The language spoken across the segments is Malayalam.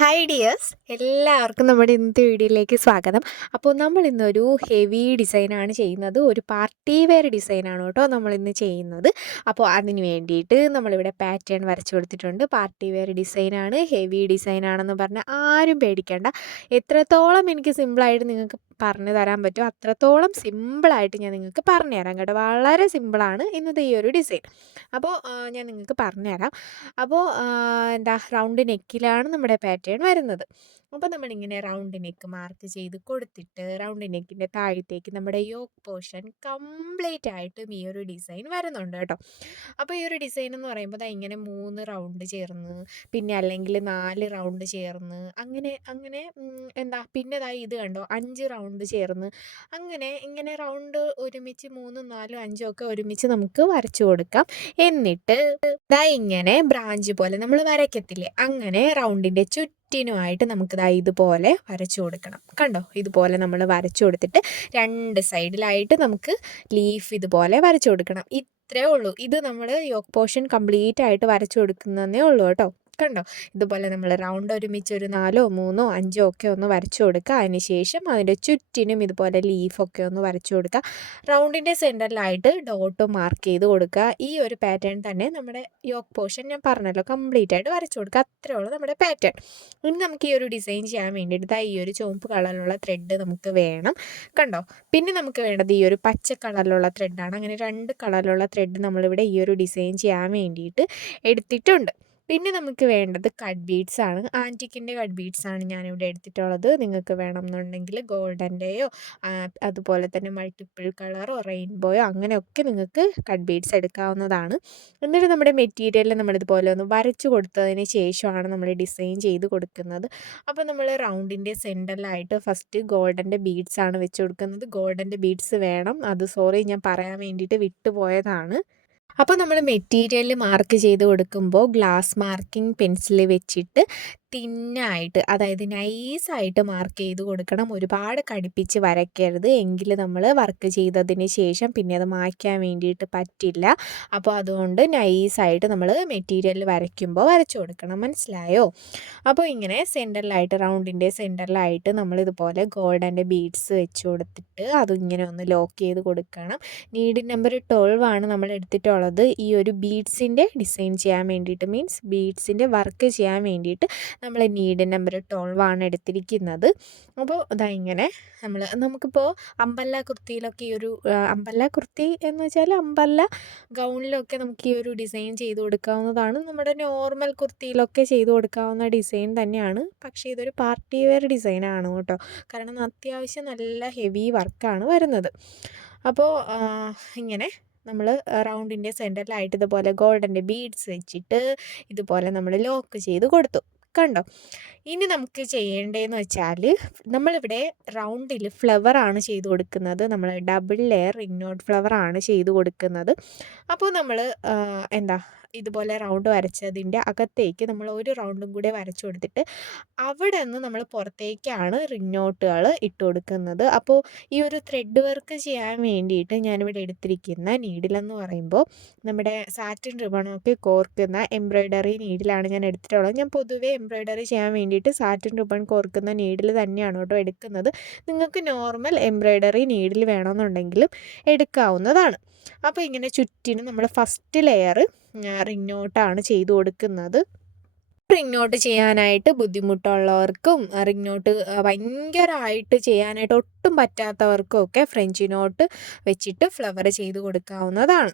ഹായ് ഡിയേഴ്സ് എല്ലാവർക്കും നമ്മുടെ ഇന്നത്തെ വീഡിയോയിലേക്ക് സ്വാഗതം. അപ്പോൾ നമ്മൾ ഇന്നൊരു ഹെവി ഡിസൈനാണ് ചെയ്യുന്നത്. ഒരു പാർട്ടി വെയർ ഡിസൈനാണ് കേട്ടോ നമ്മൾ ഇന്ന് ചെയ്യുന്നത്. അപ്പോൾ അതിന് വേണ്ടിയിട്ട് നമ്മളിവിടെ പാറ്റേൺ വരച്ചു കൊടുത്തിട്ടുണ്ട്. പാർട്ടി വെയർ ഡിസൈനാണ് ഹെവി ഡിസൈനാണെന്ന് പറഞ്ഞാൽ ആരും പേടിക്കേണ്ട. എത്രത്തോളം എനിക്ക് സിമ്പിളായിട്ട് നിങ്ങൾക്ക് പറഞ്ഞു തരാൻ പറ്റും. അത്രത്തോളം സിമ്പിളായിട്ട് ഞാൻ നിങ്ങൾക്ക് പറഞ്ഞു തരാം കേട്ടോ. വളരെ സിമ്പിളാണ് ഇന്നത്തെ ഈ ഒരു ഡിസൈൻ. അപ്പോൾ ഞാൻ നിങ്ങൾക്ക് പറഞ്ഞു തരാം. അപ്പോൾ എന്താ റൗണ്ട് നെക്കിലാണ് നമ്മുടെ പാറ്റേൺ വരുന്നത്. അപ്പോൾ നമ്മളിങ്ങനെ റൗണ്ട് നെക്ക് മാർക്ക് ചെയ്ത് കൊടുത്തിട്ട് റൗണ്ട് നെക്കിന്റെ താഴത്തേക്ക് നമ്മുടെ യോക്ക് പോർഷൻ കംപ്ലീറ്റ് ആയിട്ടും ഈ ഒരു ഡിസൈൻ വരുന്നുണ്ട് കേട്ടോ. അപ്പോൾ ഈ ഒരു ഡിസൈൻ എന്ന് പറയുമ്പോൾ ഇങ്ങനെ മൂന്ന് റൗണ്ട് ചേർന്ന് പിന്നെ അല്ലെങ്കിൽ നാല് റൗണ്ട് ചേർന്ന് അങ്ങനെ അങ്ങനെ എന്താ പിന്നെ ദാ ഇത് കണ്ടോ അഞ്ച് റൗണ്ട് ചേർന്ന് അങ്ങനെ ഇങ്ങനെ റൗണ്ട് ഒരുമിച്ച് മൂന്നും നാലും അഞ്ചും ഒക്കെ ഒരുമിച്ച് നമുക്ക് വരച്ചു കൊടുക്കാം. എന്നിട്ട് ദാ ഇങ്ങനെ ബ്രാഞ്ച് പോലെ നമ്മൾ വരയ്ക്കത്തില്ലേ? അങ്ങനെ റൗണ്ടിന്റെ ചുറ്റിനുമായിട്ട് നമുക്ക് ദാ ഇതുപോലെ വരച്ചു കൊടുക്കണം. കണ്ടോ? ഇതുപോലെ നമ്മൾ വരച്ചു കൊടുത്തിട്ട് രണ്ട് സൈഡിലായിട്ട് നമുക്ക് ലീഫ് ഇതുപോലെ വരച്ചു കൊടുക്കണം. ഇത്രേ ഉള്ളൂ. ഇത് നമ്മൾ യോക്ക് പോർഷൻ കംപ്ലീറ്റ് ആയിട്ട് വരച്ചു കൊടുക്കുന്നതേ ഉള്ളൂ കേട്ടോ. കണ്ടോ? ഇതുപോലെ നമ്മൾ റൗണ്ട് ഒരുമിച്ച് ഒരു നാലോ മൂന്നോ അഞ്ചോ ഒക്കെ ഒന്ന് വരച്ചു കൊടുക്കുക അതിനുശേഷം അതിന്റെ ചുറ്റിനും ഇതുപോലെ ലീഫൊക്കെ ഒന്ന് വരച്ചു കൊടുക്കുക റൗണ്ടിന്റെ സെന്ററിലായിട്ട് ഡോട്ട് മാർക്ക് ചെയ്ത് കൊടുക്കുക ഈ ഒരു പാറ്റേൺ തന്നെ നമ്മുടെ യോക്ക് പോർഷൻ ഞാൻ പറഞ്ഞല്ലോ കംപ്ലീറ്റ് ആയിട്ട് വരച്ചു കൊടുക്കുക അത്രേ ഉള്ളൂ നമ്മുടെ പാറ്റേൺ ഇനി നമുക്ക് ഈ ഒരു ഡിസൈൻ ചെയ്യാൻ വേണ്ടിയിട്ട് ഈ ഒരു ചുവപ്പ് കളറിലുള്ള ത്രെഡ് നമുക്ക് വേണം. കണ്ടോ? പിന്നെ നമുക്ക് വേണ്ടത് ഈ ഒരു പച്ച കളറിലുള്ള ത്രെഡാണ് അങ്ങനെ രണ്ട് കളറിലുള്ള ത്രെഡ് നമ്മളിവിടെ ഈ ഒരു ഡിസൈൻ ചെയ്യാൻ വേണ്ടിയിട്ട് എടുത്തിട്ടുണ്ട്. പിന്നെ നമുക്ക് വേണ്ടത് കട്ട് ബീഡ്സ് ആണ്. ആന്റിക്കിന്റെ കട്ട് ബീഡ്സ് ആണ് ഞാനിവിടെ എടുത്തിട്ടുള്ളത്. നിങ്ങൾക്ക് വേണമെന്നുണ്ടെങ്കിൽ ഗോൾഡന്റെയോ അതുപോലെ തന്നെ മൾട്ടിപ്പിൾ കളറോ റെയിൻബോയോ അങ്ങനെയൊക്കെ നിങ്ങൾക്ക് കട്ട് ബീഡ്സ് എടുക്കാവുന്നതാണ്. എന്നിട്ട് നമ്മുടെ മെറ്റീരിയൽ നമ്മളിതുപോലെ ഒന്ന് വരച്ചു കൊടുത്തതിന് ശേഷമാണ് നമ്മൾ ഡിസൈൻ ചെയ്ത് കൊടുക്കുന്നത്. അപ്പോൾ നമ്മൾ റൗണ്ടിന്റെ സെന്ററിലായിട്ട് ഫസ്റ്റ് ഗോൾഡന്റെ ബീഡ്സ് ആണ് വെച്ച് കൊടുക്കുന്നത്. ഗോൾഡന്റെ ബീഡ്സ് വേണം. അത് സോറി ഞാൻ പറയാൻ വേണ്ടിയിട്ട് വിട്ടുപോയതാണ്. അപ്പോൾ നമ്മൾ മെറ്റീരിയൽ മാർക്ക് ചെയ്ത് കൊടുക്കുമ്പോൾ ഗ്ലാസ് മാർക്കിംഗ് പെൻസിൽ വെച്ചിട്ട് തിന്നായിട്ട് അതായത് നൈസായിട്ട് മാർക്ക് ചെയ്ത് കൊടുക്കണം. ഒരുപാട് കടുപ്പിച്ച് വരയ്ക്കരുത്. എങ്കിൽ നമ്മൾ വർക്ക് ചെയ്തതിന് ശേഷം പിന്നെ അത് മായ്ക്കാൻ വേണ്ടിയിട്ട് പറ്റില്ല. അപ്പോൾ അതുകൊണ്ട് നൈസായിട്ട് നമ്മൾ മെറ്റീരിയൽ വരയ്ക്കുമ്പോൾ വരച്ചു കൊടുക്കണം. മനസ്സിലായോ? അപ്പോൾ ഇങ്ങനെ സെന്ററിലായിട്ട് റൗണ്ടിന്റെ സെന്ററിലായിട്ട് നമ്മളിതുപോലെ ഗോൾഡന്റെ ബീഡ്സ് വെച്ച് കൊടുത്തിട്ട് അതിങ്ങനെ ഒന്ന് ലോക്ക് ചെയ്ത് കൊടുക്കണം. നീഡ് നമ്പർ ട്വൽവ് ആണ് നമ്മൾ എടുത്തിട്ടുള്ളത്. ഈ ഒരു ബീഡ്സിന്റെ ഡിസൈൻ ചെയ്യാൻ വേണ്ടിയിട്ട് മീൻസ് ബീഡ്സിന്റെ വർക്ക് ചെയ്യാൻ വേണ്ടിയിട്ട് നമ്മൾ നീഡ് നമ്പർ ട്വൽവ് ആണ് എടുത്തിരിക്കുന്നത്. അപ്പോൾ ഇതാ ഇങ്ങനെ നമ്മൾ നമുക്കിപ്പോൾ അമ്പല്ല കുർത്തിയിലൊക്കെ ഈ ഒരു അമ്പല്ല കുർത്തി എന്ന് വെച്ചാൽ അമ്പല്ല ഗൗണിലൊക്കെ നമുക്ക് ഈ ഒരു ഡിസൈൻ ചെയ്ത് കൊടുക്കാവുന്നതാണ്. നമ്മുടെ നോർമൽ കുർത്തിയിലൊക്കെ ചെയ്ത് കൊടുക്കാവുന്ന ഡിസൈൻ തന്നെയാണ്. പക്ഷേ ഇതൊരു പാർട്ടി വെയർ ഡിസൈനാണ് കേട്ടോ. കാരണം അത്യാവശ്യം നല്ല ഹെവി വർക്കാണ് വരുന്നത്. അപ്പോൾ ഇങ്ങനെ നമ്മൾ റൗണ്ടിന്റെ സെന്ററിലായിട്ട് ഇതുപോലെ ഗോൾഡന്റെ ബീഡ്സ് വെച്ചിട്ട് ഇതുപോലെ നമ്മൾ ലോക്ക് ചെയ്ത് കൊടുത്തു. കണ്ടോ? ഇനി നമുക്ക് ചെയ്യേണ്ടതെന്ന് വെച്ചാൽ നമ്മളിവിടെ റൗണ്ടിൽ ഫ്ലവർ ആണ് ചെയ്ത് കൊടുക്കുന്നത്. നമ്മൾ double layer ring knot flower ആണ് ചെയ്ത് കൊടുക്കുന്നത്. അപ്പോൾ നമ്മൾ എന്താ ഇതുപോലെ റൗണ്ട് വരച്ചതിന്റെ അകത്തേക്ക് നമ്മൾ ഒരു റൗണ്ടും കൂടെ വരച്ചു കൊടുത്തിട്ട് അവിടെ നിന്ന് നമ്മൾ പുറത്തേക്കാണ് റിംഗ് നോട്ടുകൾ ഇട്ട് കൊടുക്കുന്നത്. അപ്പോൾ ഈ ഒരു ത്രെഡ് വർക്ക് ചെയ്യാൻ വേണ്ടിയിട്ട് ഞാനിവിടെ എടുത്തിരിക്കുന്ന നീഡിലെന്ന് പറയുമ്പോൾ നമ്മുടെ സാറ്റിൻ റിബണൊക്കെ കോർക്കുന്ന എംബ്രോയ്ഡറി നീഡിലാണ് ഞാൻ എടുത്തിട്ടുള്ളത്. ഞാൻ പൊതുവേ എംബ്രോയ്ഡറി ചെയ്യാൻ വേണ്ടിയിട്ട് സാറ്റിൻ റിബൺ കോർക്കുന്ന നീഡിൽ തന്നെയാണ് കേട്ടോ എടുക്കുന്നത്. നിങ്ങൾക്ക് നോർമൽ എംബ്രോയ്ഡറി നീഡിൽ വേണമെന്നുണ്ടെങ്കിലും എടുക്കാവുന്നതാണ്. അപ്പോൾ ഇങ്ങനെ ചുറ്റിനും നമ്മൾ ഫസ്റ്റ് ലെയർ റിംഗ് നോട്ടാണ് ചെയ്ത് കൊടുക്കുന്നത്. റിംഗ് നോട്ട് ചെയ്യാനായിട്ട് ബുദ്ധിമുട്ടുള്ളവർക്കും റിംഗ് നോട്ട് ഭയങ്കരമായിട്ട് ചെയ്യാനായിട്ട് ഒട്ടും പറ്റാത്തവർക്കും ഒക്കെ ഫ്രഞ്ച് നോട്ട് വെച്ചിട്ട് ഫ്ലവർ ചെയ്ത് കൊടുക്കാവുന്നതാണ്.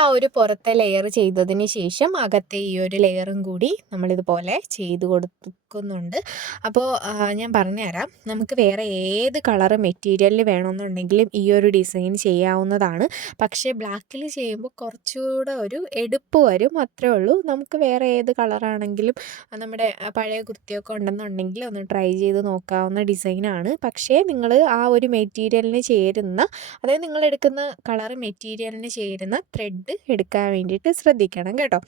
ആ ഒരു പുറത്തെ ലെയർ ചെയ്തതിന് ശേഷം അകത്തെ ഈ ഒരു ലെയറും കൂടി നമ്മളിതുപോലെ ചെയ്ത് കൊടുക്കുന്നുണ്ട്. അപ്പോൾ ഞാൻ പറഞ്ഞുതരാം. നമുക്ക് വേറെ ഏത് കളർ മെറ്റീരിയലിൽ വേണമെന്നുണ്ടെങ്കിലും ഈ ഒരു ഡിസൈൻ ചെയ്യാവുന്നതാണ്. പക്ഷേ ബ്ലാക്കിൽ ചെയ്യുമ്പോൾ കുറച്ചുകൂടെ ഒരു എടുപ്പ് വരും അത്രേ ഉള്ളൂ. നമുക്ക് വേറെ ഏത് കളറാണെങ്കിലും നമ്മുടെ പഴയ കുർത്തിയൊക്കെ ഉണ്ടെന്നുണ്ടെങ്കിൽ ഒന്ന് ട്രൈ ചെയ്ത് നോക്കാവുന്ന ഡിസൈനാണ് പക്ഷേ നിങ്ങൾ ആ ഒരു മെറ്റീരിയലിന് ചേരുന്ന അതായത് നിങ്ങൾ എടുക്കുന്ന കളർ മെറ്റീരിയലിന് ചേരുന്ന ത്രെഡ് എടുക്കാൻ വേണ്ടിയിട്ട് ശ്രദ്ധിക്കണം കേട്ടോ.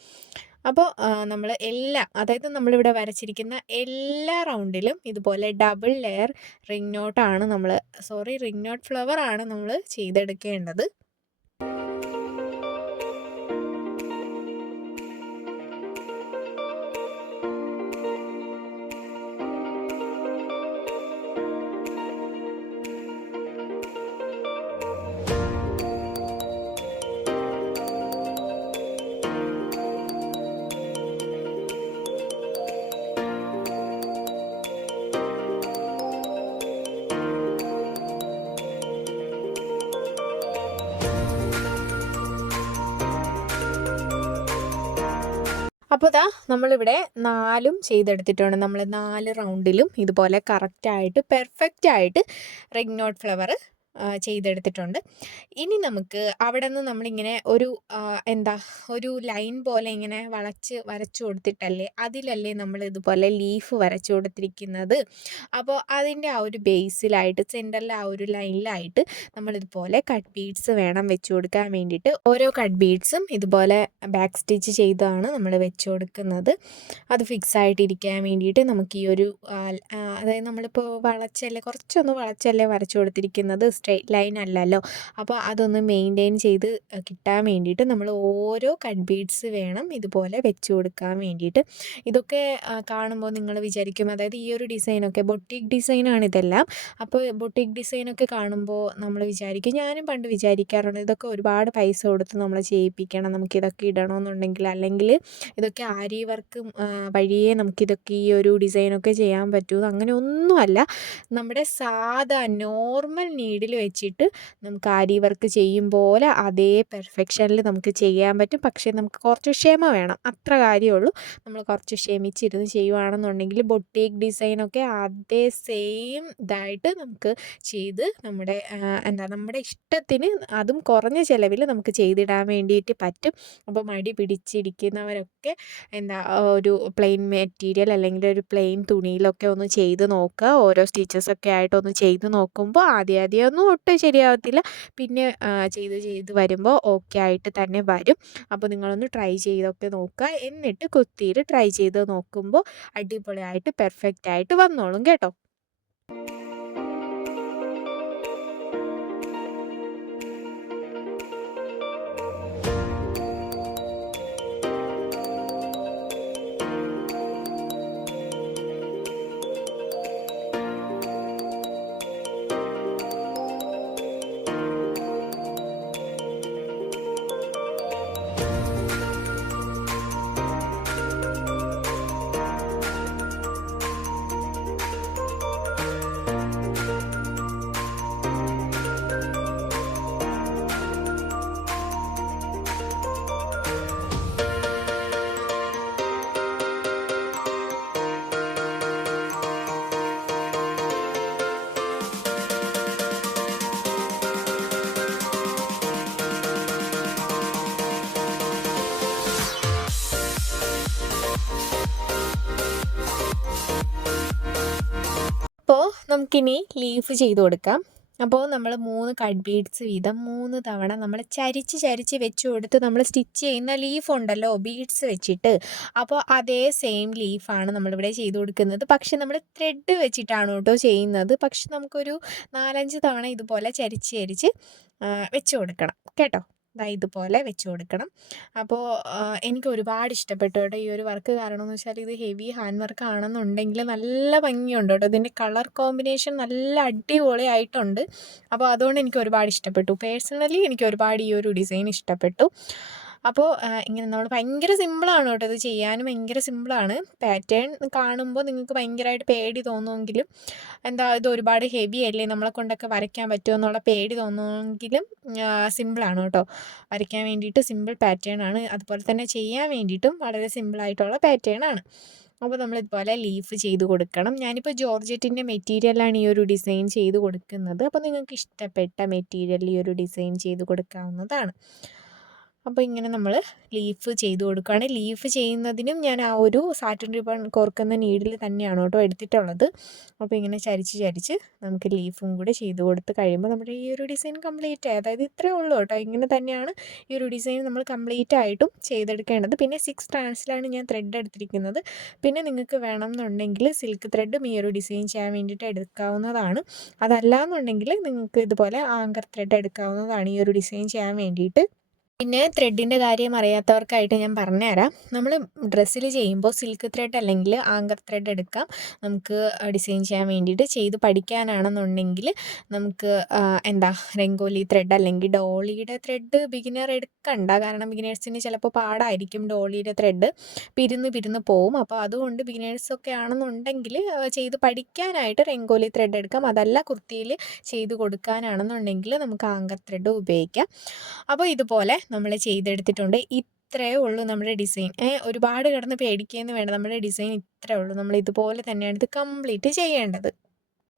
അപ്പോൾ നമ്മൾ എല്ലാ അതായത് നമ്മളിവിടെ വരച്ചിരിക്കുന്ന എല്ലാ റൗണ്ടിലും ഇതുപോലെ ഡബിൾ ലെയർ റിംഗ് നോട്ടാണ് നമ്മൾ സോറി റിംഗ് നോട്ട് ഫ്ലവർ ആണ് നമ്മൾ ചെയ്തെടുക്കേണ്ടത്. അപ്പോൾ ഇതാ നമ്മളിവിടെ നാലും ചെയ്തെടുത്തിട്ടുണ്ട്. നമ്മൾ നാല് റൗണ്ടിലും ഇതുപോലെ കറക്റ്റായിട്ട് പെർഫെക്റ്റ് ആയിട്ട് റിംഗ് നോട്ട് ഫ്ലവർ ചെയ്തെടുത്തിട്ടുണ്ട്. ഇനി നമുക്ക് അവിടെ നിന്ന് നമ്മളിങ്ങനെ ഒരു എന്താ ഒരു ലൈൻ പോലെ ഇങ്ങനെ വളച്ച് വരച്ചു കൊടുത്തിട്ടല്ലേ അതിലല്ലേ നമ്മൾ ഇതുപോലെ ലീഫ് വരച്ചു കൊടുത്തിരിക്കുന്നത്. അപ്പോൾ അതിന്റെ ആ ഒരു ബേസിലായിട്ട് സെന്ററിലെ ആ ഒരു ലൈനിലായിട്ട് നമ്മളിതുപോലെ കട്ട് ബീഡ്സ് വേണം വെച്ച് കൊടുക്കാൻ വേണ്ടിയിട്ട്. ഓരോ കട്ട് ബീഡ്സും ഇതുപോലെ ബാക്ക് സ്റ്റിച്ച് ചെയ്താണ് നമ്മൾ വെച്ച് കൊടുക്കുന്നത്. അത് ഫിക്സ് ആയിട്ടിരിക്കാൻ വേണ്ടിയിട്ട് നമുക്ക് ഈ ഒരു അതായത് നമ്മളിപ്പോൾ വളച്ചല്ലേ കുറച്ചൊന്ന് വളച്ചല്ലേ വരച്ചു കൊടുത്തിരിക്കുന്നത്? സ്ട്രെയിറ്റ് ലൈൻ അല്ലല്ലോ. അപ്പോൾ അതൊന്ന് മെയിന്റെയിൻ ചെയ്ത് കിട്ടാൻ വേണ്ടിയിട്ട് നമ്മൾ ഓരോ കട്ട് ബീഡ്സ് വേണം ഇതുപോലെ വെച്ച് കൊടുക്കാൻ വേണ്ടിയിട്ട്. ഇതൊക്കെ കാണുമ്പോൾ നിങ്ങൾ വിചാരിക്കും അതായത് ഈ ഒരു ഡിസൈനൊക്കെ ബൊട്ടിക് ഡിസൈനാണ് ഇതെല്ലാം. അപ്പോൾ ബൊട്ടിക് ഡിസൈനൊക്കെ കാണുമ്പോൾ നമ്മൾ വിചാരിക്കും ഞാനും പണ്ട് വിചാരിക്കാറുണ്ട് ഇതൊക്കെ ഒരുപാട് പൈസ കൊടുത്ത് നമ്മൾ ചെയ്യിപ്പിക്കണം നമുക്ക് ഇതൊക്കെ ഇടണമെന്നുണ്ടെങ്കിൽ. അല്ലെങ്കിൽ ഇതൊക്കെ ആരി വർക്ക് വഴിയേ നമുക്കിതൊക്കെ ഈ ഒരു ഡിസൈനൊക്കെ ചെയ്യാൻ പറ്റൂ. അങ്ങനെ ഒന്നുമല്ല. നമ്മുടെ സാധാ നോർമൽ നീഡിൽ വെച്ചിട്ട് നമുക്ക് ആരി വർക്ക് ചെയ്യും പോലെ അതേ പെർഫെക്ഷനിൽ നമുക്ക് ചെയ്യാൻ പറ്റും. പക്ഷേ നമുക്ക് കുറച്ച് ക്ഷമ വേണം. അത്ര കാര്യമുള്ളൂ നമ്മൾ കുറച്ച് ക്ഷമിച്ചിരുന്ന് ചെയ്യുവാണെന്നുണ്ടെങ്കിൽ ബൊട്ടീക്ക് ഡിസൈനൊക്കെ അതേ സെയിം ഇതായിട്ട് നമുക്ക് ചെയ്ത് നമ്മുടെ എന്താ നമ്മുടെ ഇഷ്ടത്തിന് അതും കുറഞ്ഞ ചിലവിൽ നമുക്ക് ചെയ്തിടാൻ വേണ്ടിയിട്ട് പറ്റും. അപ്പോൾ മടി പിടിച്ചിരിക്കുന്നവരൊക്കെ എന്താ ഒരു പ്ലെയിൻ മെറ്റീരിയൽ അല്ലെങ്കിൽ ഒരു പ്ലെയിൻ തുണിയിലൊക്കെ ഒന്ന് ചെയ്ത് നോക്കുക. ഓരോ സ്റ്റിച്ചസൊക്കെ ആയിട്ട് ഒന്ന് ചെയ്ത് നോക്കുമ്പോൾ ആദ്യം ആദ്യം ഒന്നും ഒട്ടും ശരിയാവത്തില്ല. പിന്നെ ചെയ്ത് ചെയ്ത് വരുമ്പോൾ ഓക്കെ ആയിട്ട് തന്നെ വരും. അപ്പോൾ നിങ്ങളൊന്ന് ട്രൈ ചെയ്തൊക്കെ നോക്കുക. എന്നിട്ട് കുത്തിയിട്ട് ട്രൈ ചെയ്ത് നോക്കുമ്പോൾ അടിപൊളിയായിട്ട് പെർഫെക്റ്റ് ആയിട്ട് വന്നോളും കേട്ടോ. നമുക്കിനി ലീഫ് ചെയ്ത് കൊടുക്കാം. അപ്പോൾ നമ്മൾ മൂന്ന് കട്ട് ബീഡ്സ് വീതം മൂന്ന് തവണ നമ്മൾ ചരിച്ച് ചരിച്ച് വെച്ച് കൊടുത്ത് നമ്മൾ സ്റ്റിച്ച് ചെയ്യുന്ന ലീഫ് ഉണ്ടല്ലോ ബീഡ്സ് വെച്ചിട്ട്. അപ്പോൾ അതേ സെയിം ലീഫാണ് നമ്മളിവിടെ ചെയ്ത് കൊടുക്കുന്നത്. പക്ഷെ നമ്മൾ ത്രെഡ് വെച്ചിട്ടാണ് കേട്ടോ ചെയ്യുന്നത്. പക്ഷെ നമുക്കൊരു നാലഞ്ച് തവണ ഇതുപോലെ ചരിച്ച് ചരിച്ച് വെച്ച് കൊടുക്കണം. കേട്ടോ? ഇതുപോലെ വെച്ച് കൊടുക്കണം. അപ്പോൾ എനിക്ക് ഒരുപാട് ഇഷ്ടപ്പെട്ടു കേട്ടോ ഈ ഒരു വർക്ക് കാരണം എന്ന് വെച്ചാൽ ഇത് ഹെവി ഹാൻഡ് വർക്ക് ആണെന്നുണ്ടെങ്കിൽ നല്ല ഭംഗിയുണ്ട് കേട്ടോ. ഇതിന്റെ കളർ കോമ്പിനേഷൻ നല്ല അടിപൊളിയായിട്ടുണ്ട്. അപ്പോൾ അതുകൊണ്ട് എനിക്ക് ഒരുപാട് ഇഷ്ടപ്പെട്ടു. പേഴ്സണലി എനിക്ക് ഒരുപാട് ഈ ഒരു ഡിസൈൻ ഇഷ്ടപ്പെട്ടു. അപ്പോൾ ഇങ്ങനെ നമ്മൾ ഭയങ്കര സിമ്പിളാണ് കേട്ടോ ഇത് ചെയ്യാനും ഭയങ്കര സിമ്പിളാണ്. പാറ്റേൺ കാണുമ്പോൾ നിങ്ങൾക്ക് ഭയങ്കരമായിട്ട് പേടി തോന്നുമെങ്കിലും എന്താ ഇത് ഒരുപാട് ഹെവി അല്ലേ നമ്മളെ കൊണ്ടൊക്കെ വരയ്ക്കാൻ പറ്റുമോ എന്നുള്ള പേടി തോന്നുമെങ്കിലും സിമ്പിളാണ് കേട്ടോ. വരയ്ക്കാൻ വേണ്ടിയിട്ട് സിമ്പിൾ പാറ്റേൺ ആണ്. അതുപോലെ തന്നെ ചെയ്യാൻ വേണ്ടിയിട്ടും വളരെ സിമ്പിളായിട്ടുള്ള പാറ്റേൺ ആണ്. അപ്പോൾ നമ്മൾ ഇതുപോലെ ലീഫ് ചെയ്ത് കൊടുക്കണം. ഞാനിപ്പോൾ ജോർജറ്റിന്റെ മെറ്റീരിയലാണ് ഈ ഒരു ഡിസൈൻ ചെയ്ത് കൊടുക്കുന്നത്. അപ്പോൾ നിങ്ങൾക്ക് ഇഷ്ടപ്പെട്ട മെറ്റീരിയൽ ഈ ഒരു ഡിസൈൻ ചെയ്ത് കൊടുക്കാവുന്നതാണ്. അപ്പോൾ ഇങ്ങനെ നമ്മൾ ലീഫ് ചെയ്ത് കൊടുക്കുകയാണ് ലീഫ് ചെയ്യുന്നതിനും ഞാൻ ആ ഒരു സാറ്റിൻ റിബൺ കോർക്കുന്ന നീഡിൽ തന്നെയാണ് കേട്ടോ എടുത്തിട്ടുള്ളത്. അപ്പോൾ ഇങ്ങനെ ചരിച്ച് ചരിച്ച് നമുക്ക് ലീഫും കൂടെ ചെയ്ത് കൊടുത്ത് കഴിയുമ്പോൾ നമ്മുടെ ഈ ഒരു ഡിസൈൻ കംപ്ലീറ്റ് ആയി. അതായത് ഇത്രയേ ഉള്ളൂ കേട്ടോ. ഇങ്ങനെ തന്നെയാണ് ഈ ഒരു ഡിസൈൻ നമ്മൾ കംപ്ലീറ്റ് ആയിട്ടും ചെയ്തെടുക്കേണ്ടത്. പിന്നെ സിക്സ് ട്രാൻസിലാണ് ഞാൻ ത്രെഡ് എടുത്തിരിക്കുന്നത്. പിന്നെ നിങ്ങൾക്ക് വേണം എന്നുണ്ടെങ്കിൽ സിൽക്ക് ത്രെഡും ഈ ഒരു ഡിസൈൻ ചെയ്യാൻ വേണ്ടിയിട്ട് എടുക്കാവുന്നതാണ്. അതല്ല എന്നുണ്ടെങ്കിൽ നിങ്ങൾക്ക് ഇതുപോലെ ആങ്കർ ത്രെഡ് എടുക്കാവുന്നതാണ് ഈ ഒരു ഡിസൈൻ ചെയ്യാൻ വേണ്ടിയിട്ട്. പിന്നെ ത്രെഡിന്റെ കാര്യം അറിയാത്തവർക്കായിട്ട് ഞാൻ പറഞ്ഞുതരാം. നമ്മൾ ഡ്രസ്സിൽ ചെയ്യുമ്പോൾ സിൽക്ക് ത്രെഡ് അല്ലെങ്കിൽ ആങ്കർ ത്രെഡ് എടുക്കാം. നമുക്ക് ഡിസൈൻ ചെയ്യാൻ വേണ്ടിയിട്ട് ചെയ്ത് പഠിക്കാനാണെന്നുണ്ടെങ്കിൽ നമുക്ക് എന്താ രംഗോലി ത്രെഡ് അല്ലെങ്കിൽ ഡോളിയുടെ ത്രെഡ് ബിഗിനർ എടുക്കണ്ട. കാരണം ബിഗിനേഴ്സിന് ചിലപ്പോൾ പാടായിരിക്കും ഡോളിയുടെ ത്രെഡ് പിരിന്ന് പിരിന്ന് പോവും. അപ്പോൾ അതുകൊണ്ട് ബിഗിനേഴ്സൊക്കെ ആണെന്നുണ്ടെങ്കിൽ ചെയ്ത് പഠിക്കാനായിട്ട് രംഗോലി ത്രെഡ് എടുക്കാം. അതല്ല കുർത്തിയിൽ ചെയ്ത് കൊടുക്കാനാണെന്നുണ്ടെങ്കിൽ നമുക്ക് ആങ്കർ ത്രെഡ് ഉപയോഗിക്കാം. അപ്പോൾ ഇതുപോലെ നമ്മൾ ചെയ്തെടുത്തിട്ടുണ്ട്. ഇത്രയേ ഉള്ളൂ നമ്മുടെ ഡിസൈൻ. ഒരുപാട് കിടന്ന് പേടിക്കുകയെന്ന് വേണ്ട. നമ്മുടെ ഡിസൈൻ ഇത്രയേ ഉള്ളൂ. നമ്മൾ ഇതുപോലെ തന്നെയാണ് ഇത് കംപ്ലീറ്റ് ചെയ്യേണ്ടത്.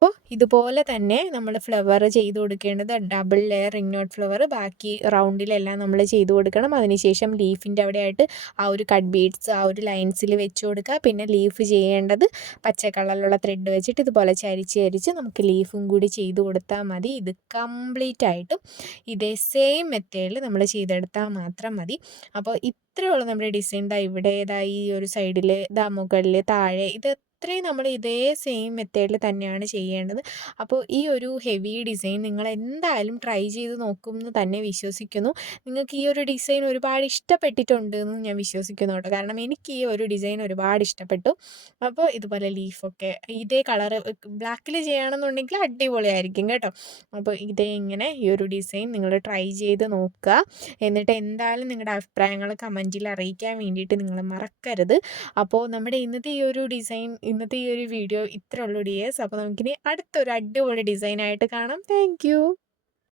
അപ്പോൾ ഇതുപോലെ തന്നെ നമ്മൾ ഫ്ലവർ ചെയ്ത് കൊടുക്കേണ്ടത് double layer ring knot flower ബാക്കി റൗണ്ടിലെല്ലാം നമ്മൾ ചെയ്ത് കൊടുക്കണം. അതിനുശേഷം ലീഫിന്റെ അവിടെയായിട്ട് ആ ഒരു കട്ട് ബീഡ്സ് ആ ഒരു ലൈൻസിൽ വെച്ച് കൊടുക്കുക. പിന്നെ ലീഫ് ചെയ്യേണ്ടത് പച്ച കളറിലുള്ള ത്രെഡ് വെച്ചിട്ട് ഇതുപോലെ ചരിച്ച് ചരിച്ച് നമുക്ക് ലീഫും കൂടി ചെയ്ത് കൊടുത്താൽ മതി. ഇത് കംപ്ലീറ്റ് ആയിട്ടും ഇതേ സെയിം മെത്തേഡിൽ നമ്മൾ ചെയ്തെടുത്താൽ മാത്രം മതി. അപ്പോൾ ഇത്രയുള്ള നമ്മുടെ ഡിസൈൻ ഇതാ ഇവിടെ ഇതാ ഈ ഒരു സൈഡിൽ ഇതാ മുകളിൽ താഴെ ഇത് അത്രയും നമ്മൾ ഇതേ സെയിം മെത്തേഡിൽ തന്നെയാണ് ചെയ്യേണ്ടത്. അപ്പോൾ ഈ ഒരു ഹെവി ഡിസൈൻ നിങ്ങൾ എന്തായാലും ട്രൈ ചെയ്ത് നോക്കും എന്ന് തന്നെ വിശ്വസിക്കുന്നു. നിങ്ങൾക്ക് ഈ ഒരു ഡിസൈൻ ഒരുപാട് ഇഷ്ടപ്പെട്ടിട്ടുണ്ട് എന്ന് ഞാൻ വിശ്വസിക്കുന്നു കേട്ടോ. കാരണം എനിക്ക് ഈ ഒരു ഡിസൈൻ ഒരുപാട് ഇഷ്ടപ്പെട്ടു. അപ്പോൾ ഇതുപോലെ ലീഫൊക്കെ ഇതേ കളറ് ബ്ലാക്കിൽ ചെയ്യണമെന്നുണ്ടെങ്കിൽ അടിപൊളിയായിരിക്കും കേട്ടോ. അപ്പോൾ ഇതേ ഇങ്ങനെ ഈ ഒരു ഡിസൈൻ നിങ്ങൾ ട്രൈ ചെയ്ത് നോക്കുക. എന്നിട്ട് എന്തായാലും നിങ്ങളുടെ അഭിപ്രായങ്ങൾ കമന്റിൽ അറിയിക്കാൻ വേണ്ടിയിട്ട് നിങ്ങൾ മറക്കരുത്. അപ്പോൾ നമ്മുടെ ഇന്നത്തെ ഈ ഒരു ഡിസൈൻ ഇന്നത്തെ ഈ ഒരു വീഡിയോ ഇത്രയുള്ളൂ ഡിയേഴ്സ്. അപ്പോൾ നമുക്കിനി അടുത്തൊരു അടിപൊളി ഡിസൈനായിട്ട് കാണാം. താങ്ക്